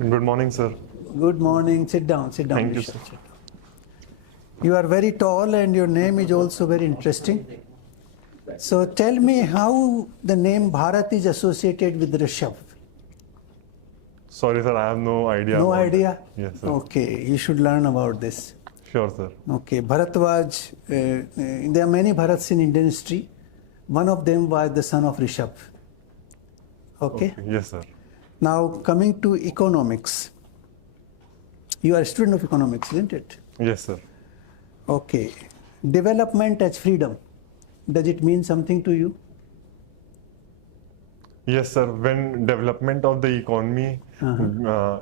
Good morning, sir. Good morning. Sit down. Sit down. Thank you, Rishabh. sir. Sit down. You are very tall and your name is also very interesting. So tell me how the name Bharat is associated with Rishabh. Sorry, sir, I have no idea. No about idea? that. Yes, sir. Okay, you should learn about this. Sure, sir. Okay, Bharatwaj, there are many Bharats in Indian history. One of them was the son of Rishabh. Okay? Yes, sir. Now coming to economics. You are a student of economics, isn't it? Yes, sir. Okay. Development as freedom. Does it mean something to you? Yes, sir. When development of the economy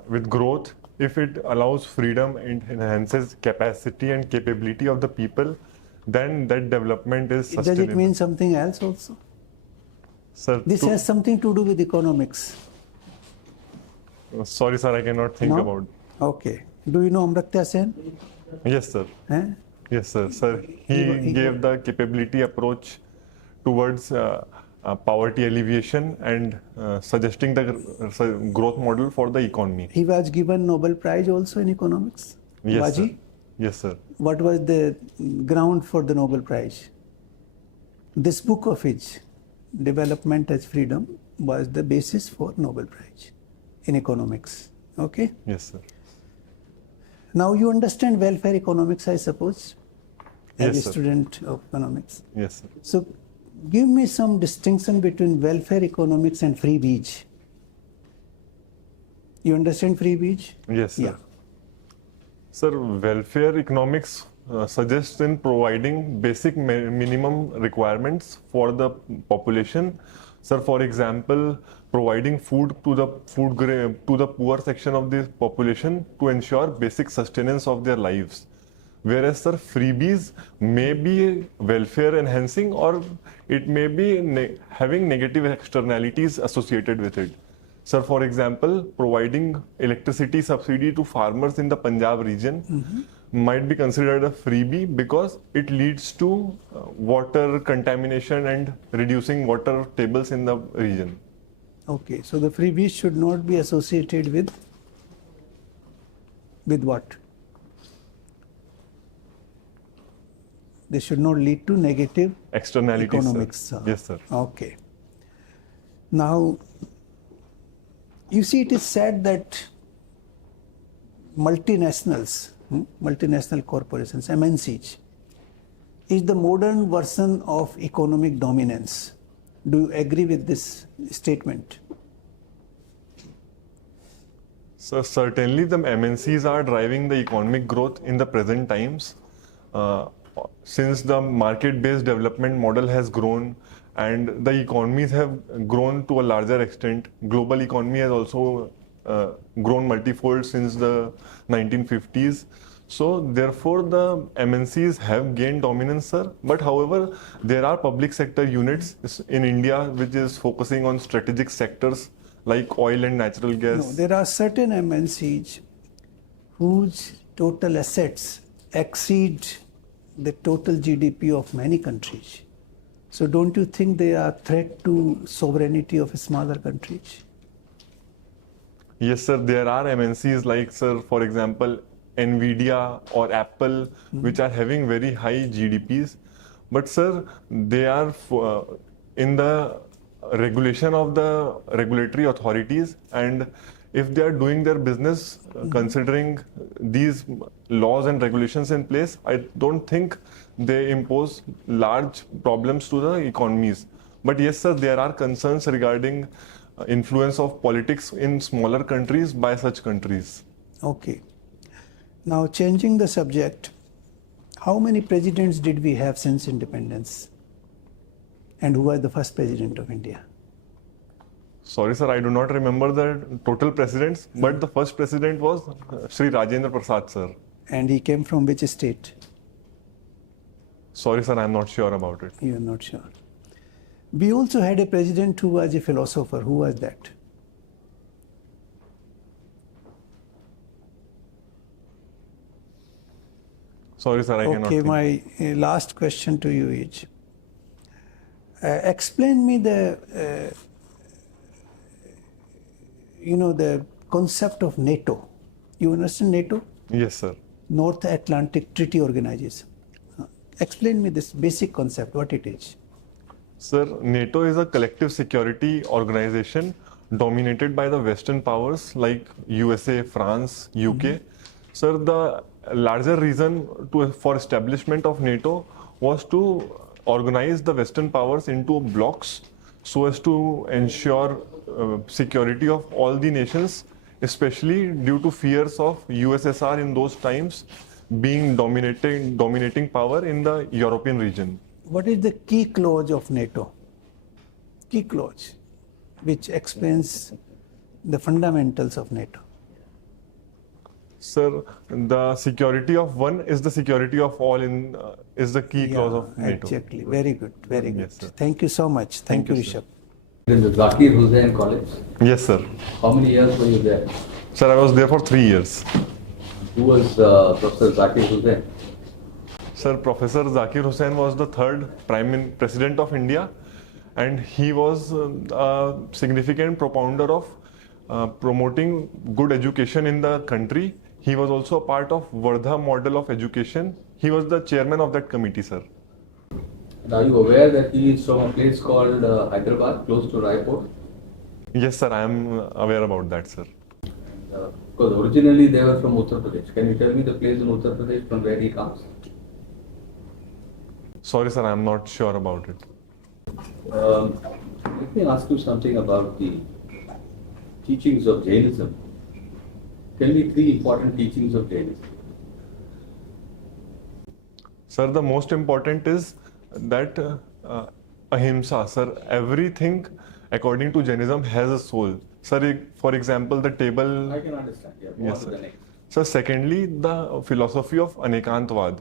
with growth, if it allows freedom, it enhances capacity and capability of the people, then that development is sustainable. Does it mean something else also? Sir, This has something to do with economics. sorry, sir, I cannot think No? about. Okay. Do you know Amartya Sen? Yes, sir. Eh? Yes, sir. Sir, he gave the capability approach towards poverty alleviation and suggesting the growth model for the economy. He was given Nobel Prize also in economics. Yes, Was sir. he? Yes, sir. What was the ground for the Nobel Prize? This book of his, Development as Freedom, was the basis for Nobel Prize in economics. Okay? Yes, sir. Now you understand welfare economics, I suppose, as Yes, a sir. student of economics. Yes, sir. So give me some distinction between welfare economics and free beach. You understand free beach? Yes, sir. Yeah. Sir, welfare economics suggests in providing basic minimum requirements for the population. Sir, for example, providing food to the poor section of the population to ensure basic sustenance of their lives. Whereas, sir, freebies may be welfare enhancing or it may be having negative externalities associated with it. Sir, for example, providing electricity subsidy to farmers in the Punjab region might be considered a freebie because it leads to water contamination and reducing water tables in the region. Okay, so the free beach should not be associated with what? They should not lead to negative Externalities, economics. sir. Yes, sir. Okay. Now, you see, it is said that multinationals, multinational corporations, MNCs, is the modern version of economic dominance. Do you agree with this statement? So certainly the MNCs are driving the economic growth in the present times. Since the market-based development model has grown and the economies have grown to a larger extent, global economy has also grown multifold since the 1950s. So therefore the MNCs have gained dominance, sir. But however, there are public sector units in India which is focusing on strategic sectors like oil and natural gas. No, there are certain MNCs whose total assets exceed the total GDP of many countries. So don't you think they are a threat to sovereignty of smaller countries? Yes, sir. There are MNCs like, sir, for example, Nvidia or Apple, which are having very high GDPs. But, sir, they are in the regulation of the regulatory authorities, and if they are doing their business considering these laws and regulations in place, I don't think they impose large problems to the economies. But yes, sir, there are concerns regarding influence of politics in smaller countries by such countries. Okay. Now, changing the subject, how many presidents did we have since independence? And who was the first president of India? Sorry, sir, I do not remember the total presidents, but the first president was Sri Rajendra Prasad, sir. And he came from which state? Sorry, sir, I am not sure about it. You are not sure. We also had a president who was a philosopher. Who was that? Sorry, sir, I cannot think. Okay, my last question to you is, explain me the concept of NATO. You understand NATO? Yes, sir. North Atlantic Treaty Organization. Explain me this basic concept, what it is. Sir, NATO is a collective security organization dominated by the Western powers like USA, France, UK. Sir, the larger reason for establishment of NATO was to organize the Western powers into blocks so as to ensure security of all the nations, especially due to fears of USSR in those times being dominating power in the European region. What is the key clause of NATO? Key clause, which explains the fundamentals of NATO. Sir, the security of one is the security of all is the key clause of NATO. Exactly. Very good. Very good. Yes, sir. Thank you so much. Thank you, you, sir. Rishabh. In the Zakir Hussain College. Yes, sir. How many years were you there? Sir, I was there for 3 years. Who was Professor Zakir Hussain? Sir, Professor Zakir Hussain was the third President of India, and he was a significant propounder of promoting good education in the country. He was also a part of Vardha model of education. He was the chairman of that committee, sir. And are you aware that he is from a place called Hyderabad, close to Raipur? Yes, sir, I am aware about that, sir. Because originally they were from Uttar Pradesh. Can you tell me the place in Uttar Pradesh from where he comes? Sorry, sir, I am not sure about it. Let me ask you something about the teachings of Jainism. Tell me 3 important teachings of Jainism. Sir, the most important is that ahimsa, sir. Everything according to Jainism has a soul. Sir, for example, the table. I can understand. Yeah. Go Yes, on to sir. the next. So secondly, the philosophy of Anekantvad.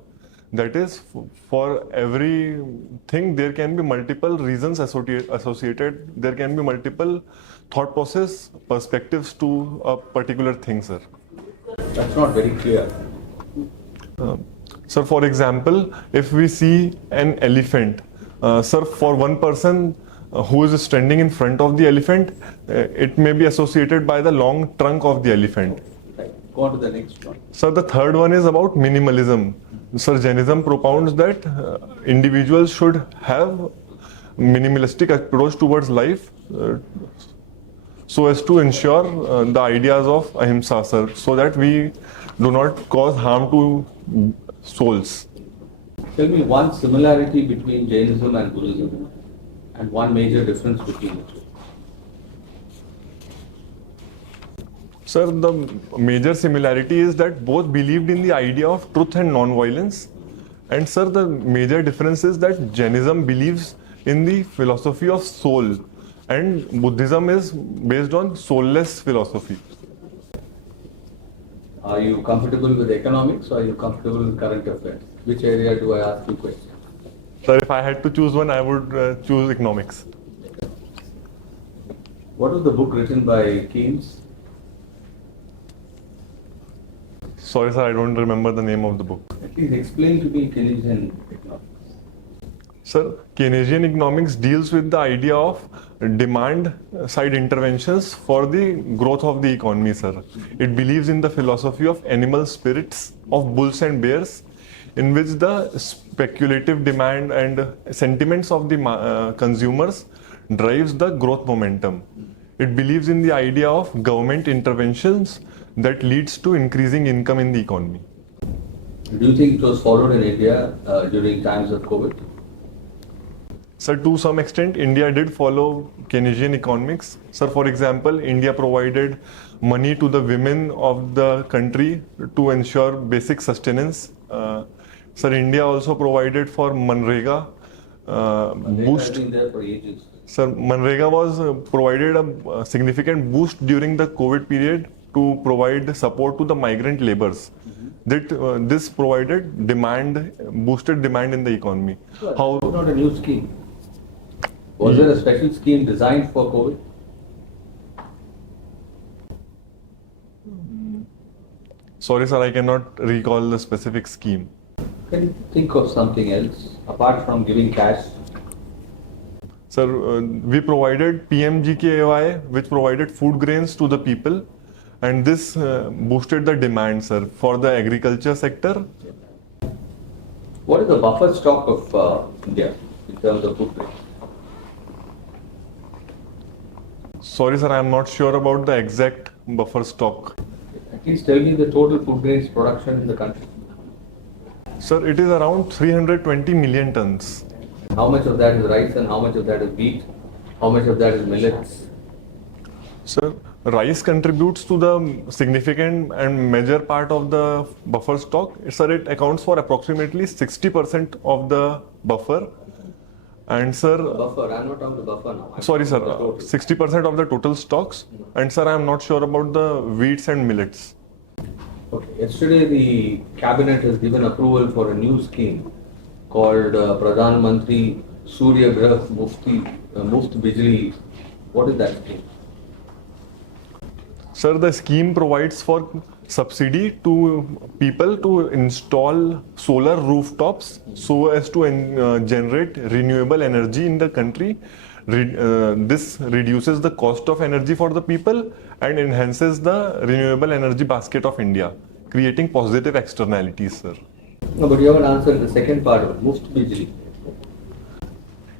That is, for everything there can be multiple reasons associated. There can be multiple thought process, perspectives to a particular thing, sir. That's not very clear. Sir, for example, if we see an elephant, sir, for one person who is standing in front of the elephant, it may be associated by the long trunk of the elephant. Right. Go on to the next one. Sir, the third one is about minimalism. Sir, Jainism propounds that individuals should have minimalistic approach towards life so as to ensure the ideas of ahimsa, sir, so that we do not cause harm to souls. Tell me one similarity between Jainism and Buddhism and one major difference between the two. Sir, the major similarity is that both believed in the idea of truth and non-violence. And sir, the major difference is that Jainism believes in the philosophy of soul and Buddhism is based on soulless philosophy. Are you comfortable with economics or are you comfortable with current affairs? Which area do I ask you questions? Sir, if I had to choose one, I would choose economics. What was the book written by Keynes? Sorry, sir, I don't remember the name of the book. At least explain to me Keynesian economics. Sir, Keynesian economics deals with the idea of demand side interventions for the growth of the economy, sir. It believes in the philosophy of animal spirits, of bulls and bears, in which the speculative demand and sentiments of the consumers drives the growth momentum. It believes in the idea of government interventions that leads to increasing income in the economy. Do you think it was followed in India during times of COVID? Sir, to some extent, India did follow Keynesian economics. Sir, for example, India provided money to the women of the country to ensure basic sustenance. Sir, India also provided for Manrega boost. Has been there for ages. Sir, Manrega was provided a significant boost during the COVID period to provide support to the migrant laborers. This provided boosted demand in the economy. How? It's not a new scheme. Was there a special scheme designed for COVID? Sorry, sir, I cannot recall the specific scheme. Can you think of something else apart from giving cash? Sir, we provided PMGKY, which provided food grains to the people, and this boosted the demand, sir, for the agriculture sector. What is the buffer stock of India in terms of food grains? Sorry, sir, I am not sure about the exact buffer stock. At least tell me the total food grains production in the country. Sir, it is around 320 million tons. How much of that is rice and how much of that is wheat? How much of that is millets? Sir, rice contributes to the significant and major part of the buffer stock. Sir, it accounts for approximately 60% of the buffer. And sir, Buffer, I'm not talking the buffer now. I'm sorry sir, talking the total. 60% of the total stocks. And sir, I am not sure about the wheats and millets. Okay. Yesterday, the cabinet has given approval for a new scheme called Pradhan Mantri Surya Grah Muft Bijli. What is that scheme? Sir, the scheme provides for subsidy to people to install solar rooftops so as to generate renewable energy in the country. This reduces the cost of energy for the people and enhances the renewable energy basket of India, creating positive externalities, sir. No, but you haven't answered the second part of it, Muft Bijli.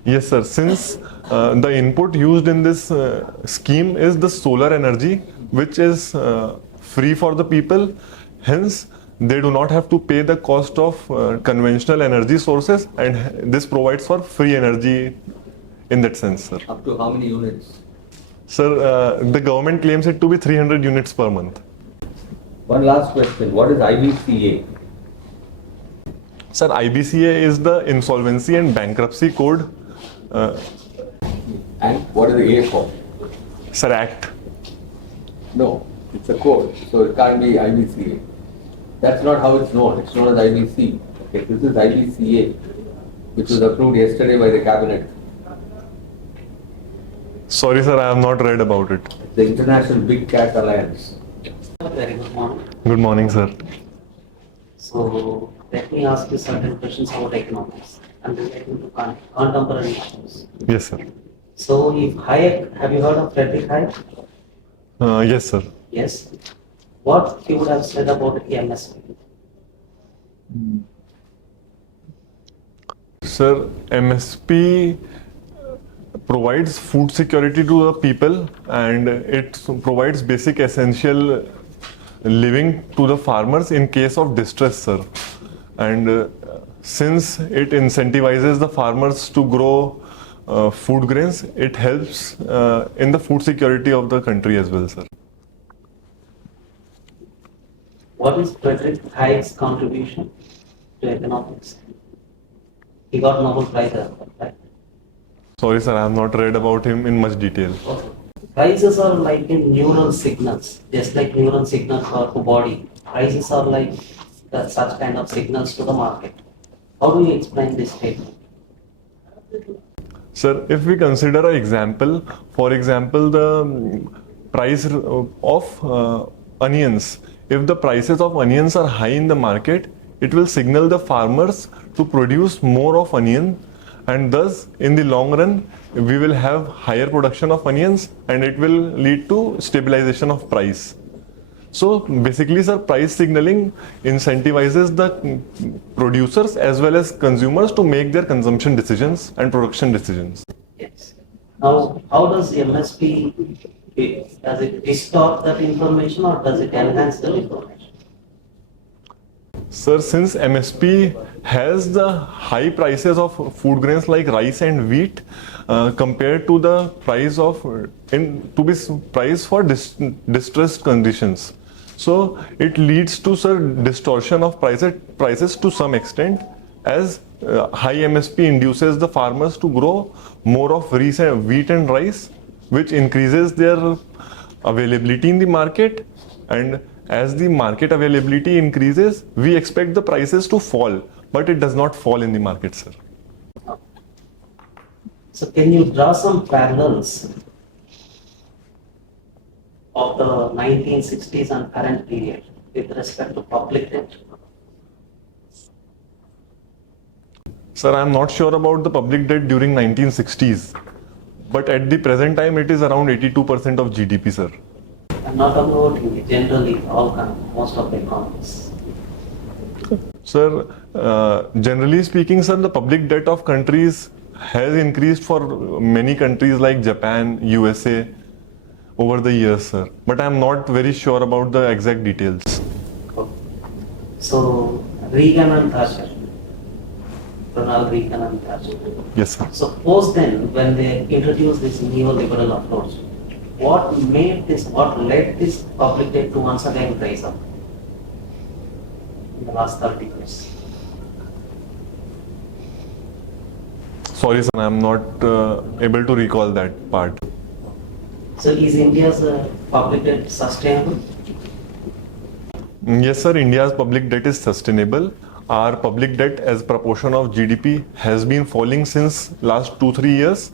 Yes, sir. Since the input used in this scheme is the solar energy, which is free for the people, hence they do not have to pay the cost of conventional energy sources, and this provides for free energy in that sense, sir. Up to how many units? Sir, the government claims it to be 300 units per month. One last question. What is IBCA? Sir, IBCA is the Insolvency and Bankruptcy Code. And what is the A for? Sir, Act. No, it's a code, so it can't be IBCA. That's not how it's known. It's known as IBC. Okay, this is IBCA, which was approved yesterday by the cabinet. Sorry, sir, I have not read about it. The International Big Cat Alliance. Very good morning. Good morning, sir. So let me ask you certain questions about economics and relating to contemporary issues. Yes, sir. So if Hayek, have you heard of Friedrich Hayek? Yes, sir. Yes. What he would have said about MSP? Sir, MSP provides food security to the people, and it provides basic essential living to the farmers in case of distress, sir. And since it incentivizes the farmers to grow food grains, it helps in the food security of the country as well, sir. What is Friedrich Hayek's contribution to economics? He got Nobel Prize as well, right? Sorry, sir, I have not read about him in much detail. Okay. Prices are like in neural signals, just like neural signals for the body. Prices are like such kind of signals to the market. How do you explain this statement? Sir, if we consider an example, for example, the price of onions. If the prices of onions are high in the market, it will signal the farmers to produce more of onion, and thus in the long run we will have higher production of onions and it will lead to stabilization of price. So basically, sir, price signaling incentivizes the producers as well as consumers to make their consumption decisions and production decisions. Yes. Now, how does MSP, does it distort that information or does it enhance the information? Sir, since MSP has the high prices of food grains like rice and wheat compared to the price of price for distressed conditions, so it leads to, sir, distortion of prices to some extent, as high MSP induces the farmers to grow more of wheat and rice, which increases their availability in the market, and as the market availability increases, we expect the prices to fall, but it does not fall in the market, sir. So can you draw some parallels of the 1960s and current period with respect to public debt? Sir, I am not sure about the public debt during 1960s, but at the present time it is around 82% of GDP, sir. I'm not about India, generally most of the economies. Sir, generally speaking, sir, the public debt of countries has increased for many countries like Japan, USA over the years, sir. But I'm not very sure about the exact details. So, Reagan and Thatcher, Ronald Reagan and Thatcher. Yes, sir. So, post then, when they introduced this neoliberal approach, what led this public debt to once again rise up in the last 30 years? Sorry, sir, I'm not able to recall that part. So, is India's public debt sustainable? Yes, sir, India's public debt is sustainable. Our public debt as proportion of GDP has been falling since last 2-3 years,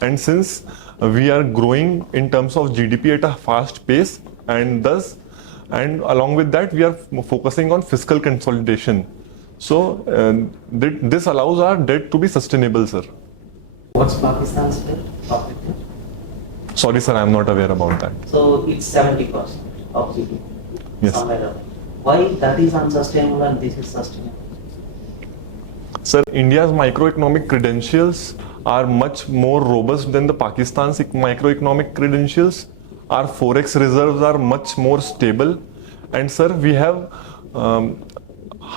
and since we are growing in terms of GDP at a fast pace, and along with that we are focusing on fiscal consolidation. So this allows our debt to be sustainable, sir. What's Pakistan's debt, public debt? Sorry, sir, I am not aware about that. So, it's 70% of GDP. Yes. Somewhere around. Why that is unsustainable and this is sustainable? Sir, India's microeconomic credentials are much more robust than the Pakistan's microeconomic credentials. Our forex reserves are much more stable, and sir, we have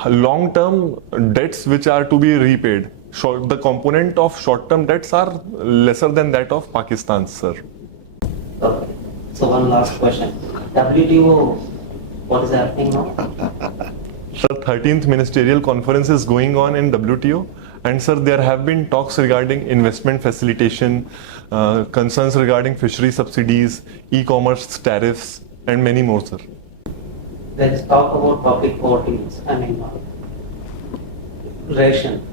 long-term debts which are to be repaid. The component of short-term debts are lesser than that of Pakistan, sir. Okay. So one last question. WTO, what is happening now? Sir, 13th Ministerial Conference is going on in WTO, and sir, there have been talks regarding investment facilitation, concerns regarding fishery subsidies, e-commerce tariffs, and many more, sir. There is talk about public hoardings, ration,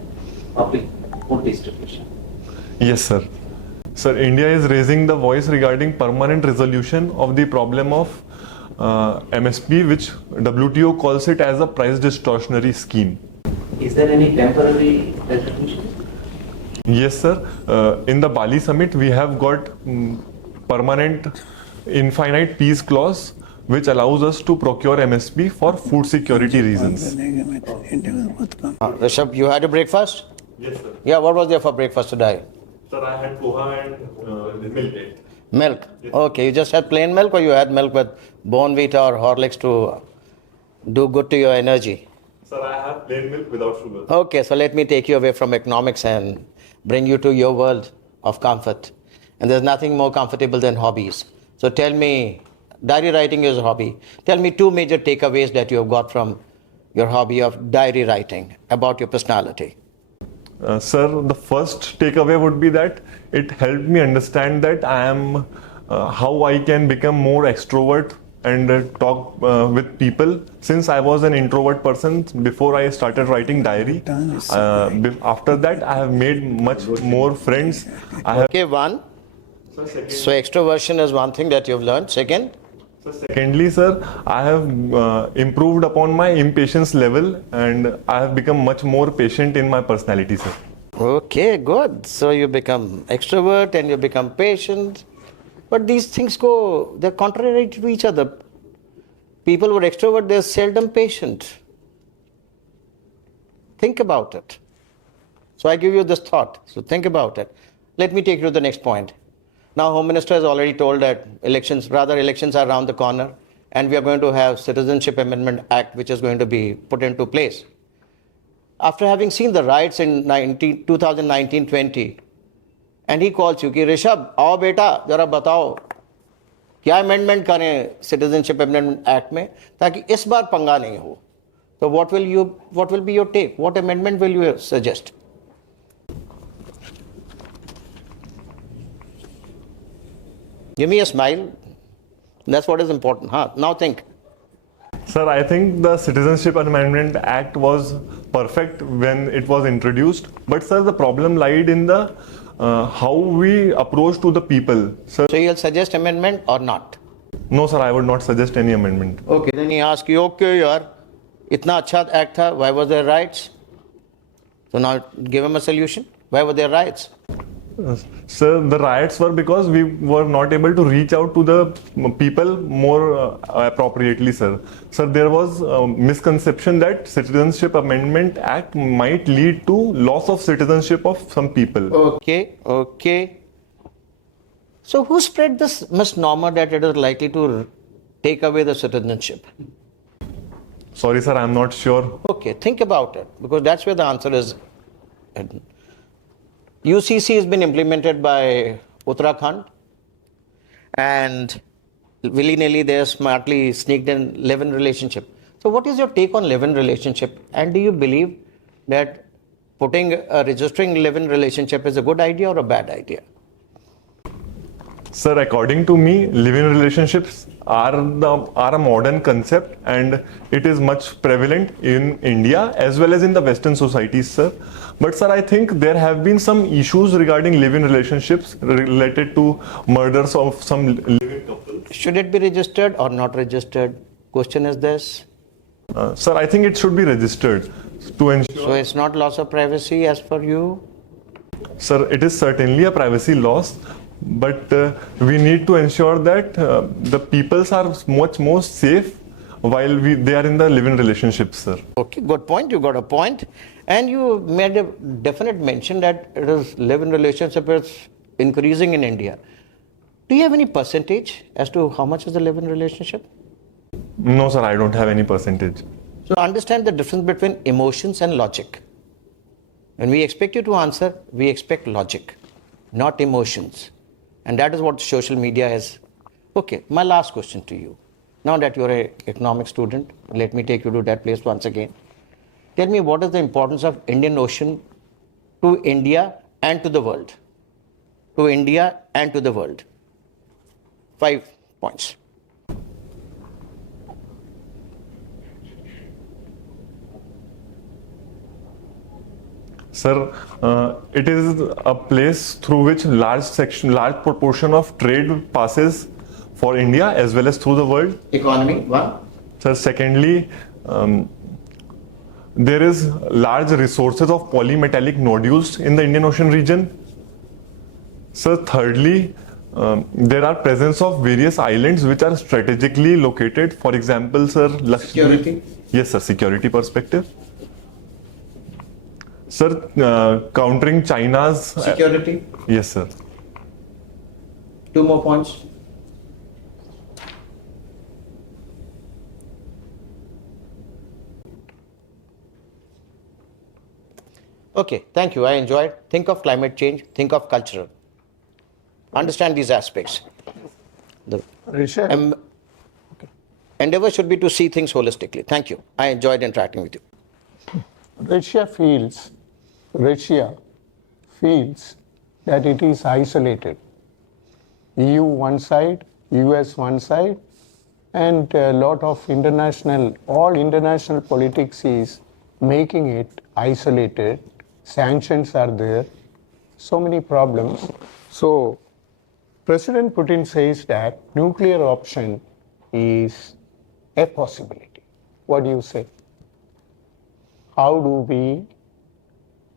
public food distribution. Yes, sir. Sir, India is raising the voice regarding permanent resolution of the problem of MSP, which WTO calls it as a price distortionary scheme. Is there any temporary resolution? Yes, sir. In the Bali summit, we have got permanent infinite peace clause, which allows us to procure MSP for food security reasons. Rishabh, you had a breakfast? Yes, sir. Yeah, what was there for breakfast today? Sir, I had poha and milk. Milk. Okay, you just had plain milk or you had milk with Bournvita or Horlicks to do good to your energy? Sir, I have plain milk without sugar. Okay, so let me take you away from economics and bring you to your world of comfort. And there's nothing more comfortable than hobbies. So tell me, diary writing is a hobby. Tell me 2 major takeaways that you have got from your hobby of diary writing about your personality. Sir, the first takeaway would be that it helped me understand that I am how I can become more extrovert and talk with people. Since I was an introvert person before I started writing diary, after that I have made much more friends. Okay, one. So extroversion is one thing that you've learned. Secondly, sir, I have improved upon my impatience level, and I have become much more patient in my personality, sir. Okay, good. So you become extrovert and you become patient. But these things they're contrary to each other. People who are extrovert, they're seldom patient. Think about it. So I give you this thought. So think about it. Let me take you to the next point. Now, Home Minister has already told that elections are around the corner, and we are going to have Citizenship Amendment Act, which is going to be put into place. After having seen the riots in 2019-20, and he calls you, कि ऋषभ, आओ बेटा, जरा बताओ, क्या amendment करें Citizenship Amendment Act में, ताकि इस बार पंगा नहीं हो. So what will be your take? What amendment will you suggest? Give me a smile. That's what is important. Now think. Sir, I think the Citizenship Amendment Act was perfect when it was introduced. But sir, the problem lied in the how we approach to the people. Sir, So you'll suggest amendment or not? no, sir, I would not suggest any amendment. Okay. Then he asks you, okay, yaar, itna अच्छा act tha, why was there riots? So now give him a solution. Why were there riots? Sir, the riots were because we were not able to reach out to the people more appropriately, sir. Sir, there was a misconception that Citizenship Amendment Act might lead to loss of citizenship of some people. Okay. So who spread this misnomer that it is likely to take away the citizenship? Sorry, sir, I'm not sure. Okay, think about it, because that's where the answer is hidden. UCC has been implemented by Uttarakhand, and willy-nilly they are smartly sneaked in live-in relationship. So what is your take on live-in relationship? And do you believe that registering live-in relationship is a good idea or a bad idea? Sir, according to me, live-in relationships are a modern concept, and it is much prevalent in India as well as in the Western societies, sir. But sir, I think there have been some issues regarding live-in relationships related to murders of some live-in couples. Should it be registered or not registered? Question is this. Sir, I think it should be registered to ensure. So it's not loss of privacy as per you? Sir, it is certainly a privacy loss, but we need to ensure that the peoples are much more safe while they are in the live-in relationships, sir. Okay, good point. You got a point. And you made a definite mention that it is live-in relationship is increasing in India. Do you have any percentage as to how much is the live-in relationship? No, sir, I don't have any percentage. So understand the difference between emotions and logic. When we expect you to answer, we expect logic, not emotions. And that is what social media is. Okay, my last question to you. Now that you're an economic student, let me take you to that place once again. Tell me, what is the importance of Indian Ocean to India and to the world? To India and to the world. 5 points. Sir, it is a place through which large proportion of trade passes for India as well as through the world. Economy, 1. Sir, secondly, there is large resources of polymetallic nodules in the Indian Ocean region. Sir, thirdly, there are presence of various islands which are strategically located. For example, sir, Security? Yes, sir, security perspective. Sir, countering China's... Security? Yes, sir. 2 more points. Okay, thank you. I enjoyed. Think of climate change, think of cultural. Understand these aspects. The endeavor should be to see things holistically. Thank you. I enjoyed interacting with you. Russia feels that it is isolated. EU one side, US one side, and a lot of all international politics is making it isolated. Sanctions are there, so many problems. So President Putin says that nuclear option is a possibility. What do you say? How do we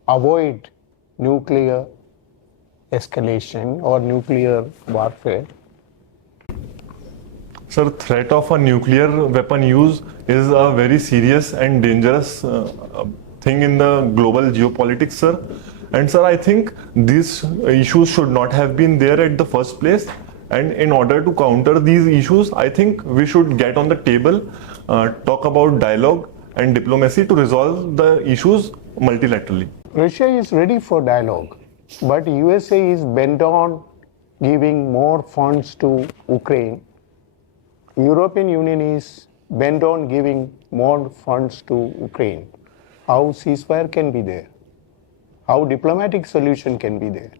avoid nuclear escalation or nuclear warfare? Sir, threat of a nuclear weapon use is a very serious and dangerous thing in the global geopolitics, sir. And sir, I think these issues should not have been there at the first place. And in order to counter these issues, I think we should get on the table, talk about dialogue and diplomacy to resolve the issues multilaterally. Russia is ready for dialogue, but USA is bent on giving more funds to Ukraine. European Union is bent on giving more funds to Ukraine. How ceasefire can be there? How diplomatic solution can be there?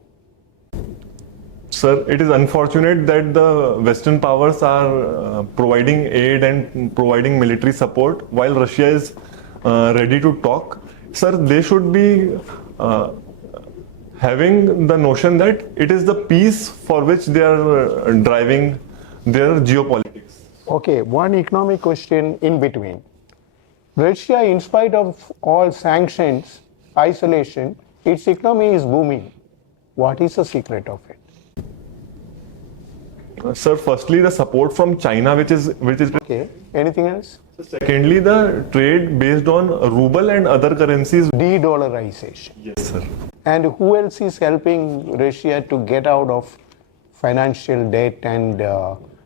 Sir, it is unfortunate that the Western powers are providing aid and providing military support while Russia is ready to talk. Sir, they should be having the notion that it is the peace for which they are driving their geopolitics. Okay, one economic question in between. Russia, in spite of all sanctions, isolation, its economy is booming. What is the secret of it? Sir, firstly, the support from China, which is Okay. Anything else? secondly the trade based on ruble and other currencies. De-dollarization. Yes, sir. And who else is helping Russia to get out of financial debt and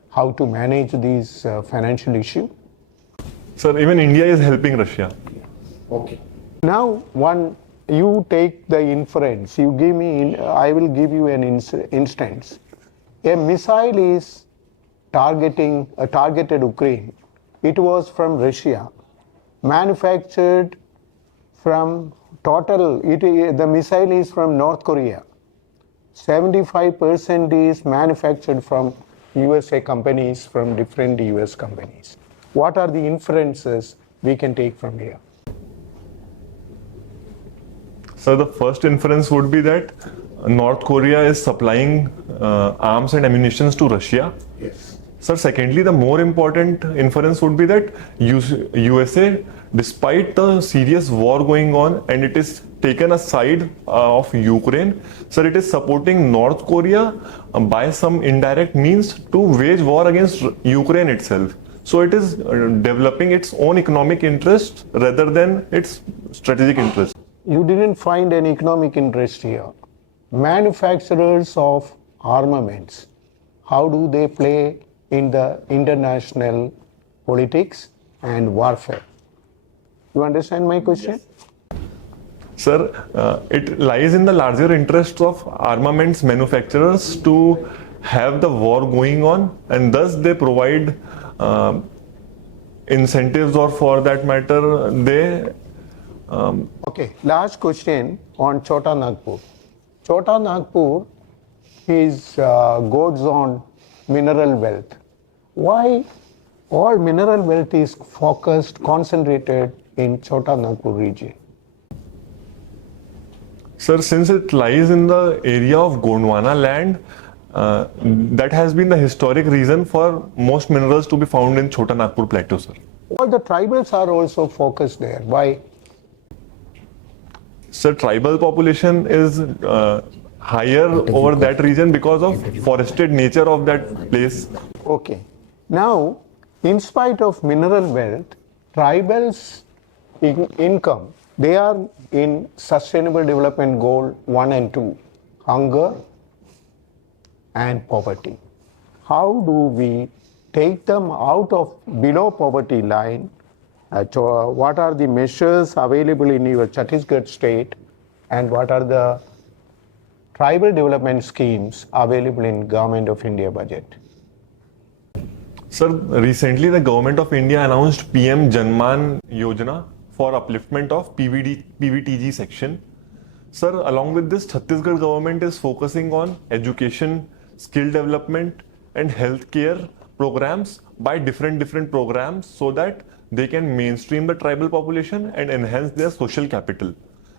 how to manage these financial issue? Sir, even India is helping Russia. Okay. Now, you take the inference. You give me. I will give you an instance. A missile is targeted Ukraine. It was from Russia, manufactured from the missile is from North Korea. 75% is manufactured from USA companies, from different US companies. What are the inferences we can take from here? So the first inference would be that North Korea is supplying arms and ammunition to Russia. Yes. Sir, secondly, the more important inference would be that USA, despite the serious war going on and it is taken a side of Ukraine, sir, it is supporting North Korea by some indirect means to wage war against Ukraine itself. So it is developing its own economic interest rather than its strategic interest. You didn't find an economic interest here. Manufacturers of armaments, how do they play in the international politics and warfare? You understand my question? Yes. Sir, it lies in the larger interests of armaments manufacturers to have the war going on, and thus they provide incentives, or for that matter, they Okay, last question on Chota Nagpur. Chota Nagpur is goes on mineral wealth. Why all mineral wealth is focused, concentrated in Chota Nagpur region? Sir, since it lies in the area of Gondwana land, that has been the historic reason for most minerals to be found in Chota Nagpur plateau, sir. All the tribals are also focused there. Why? Sir, tribal population is higher over that region because of forested nature of that place. Okay. Now, in spite of mineral wealth, tribals' income, they are in Sustainable Development Goal 1 and 2, hunger and poverty. How do we take them out of below poverty line? What are the measures available in your Chhattisgarh state, and what are the tribal development schemes available in Government of India budget? Sir, recently the Government of India announced PM Janman Yojana for upliftment of PVTG section. Sir, along with this, Chhattisgarh government is focusing on education, skill development and healthcare programs by different programs so that they can mainstream the tribal population and enhance their social capital.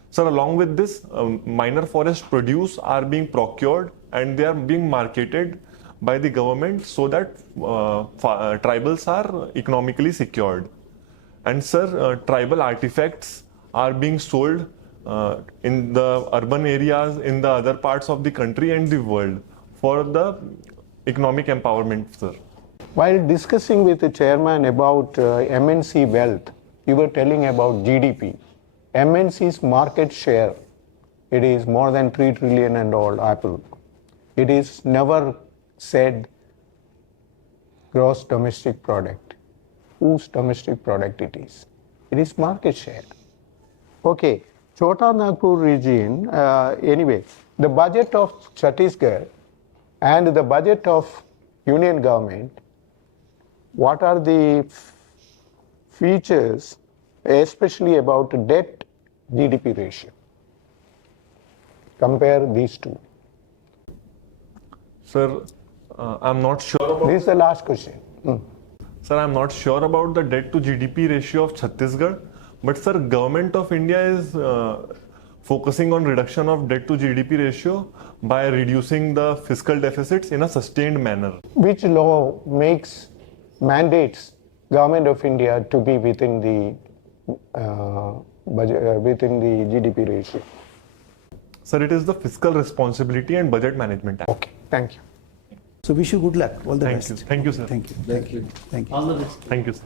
Sir, along with this, minor forest produce are being procured and they are being marketed by the government so that tribals are economically secured. And sir, tribal artifacts are being sold in the urban areas, in the other parts of the country and the world for the economic empowerment, sir. While discussing with the chairman about MNC wealth, you were telling about GDP. MNC's market share, it is more than 3 trillion and all, Apple. It is never said gross domestic product. Whose domestic product it is? It is market share. Okay, Chota Nagpur region, anyway, the budget of Chhattisgarh and the budget of Union government, what are the features, especially about debt GDP ratio? Compare these two. Sir, I'm not sure about... This is the last question. Sir, I'm not sure about the debt to GDP ratio of Chhattisgarh, but sir, Government of India is focusing on reduction of debt to GDP ratio by reducing the fiscal deficits in a sustained manner. Which law mandates Government of India to be within the budget, within the GDP ratio? Sir, it is the Fiscal Responsibility and Budget Management Act. Okay, thank you. So wish you good luck. All the Thank best. you. Thank you, sir. Thank you. Thank you. Thank you. All the best. Thank you, sir.